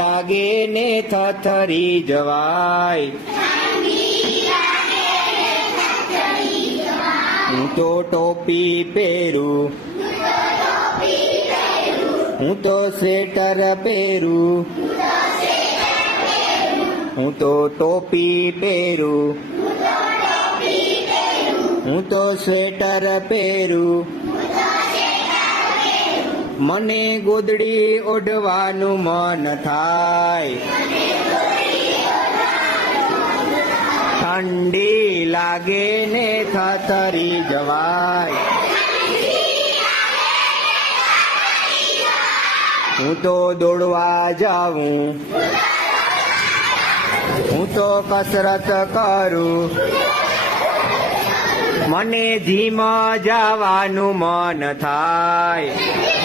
લાગે ને થથરી જવાય. હું તો ટોપી પહેરું, હું તો સ્વેટર પહેરું, હું તો ટોપી પહેરું, હું તો સ્વેટર પહેરું. મને ગોદડી ઓઢવાનું મન થાય, ઠંડી લાગે ને થથરી જવાય. હું તો દોડવા જાઉં, હું તો કસરત કરું, મને જીમ જવાનું મન થાય.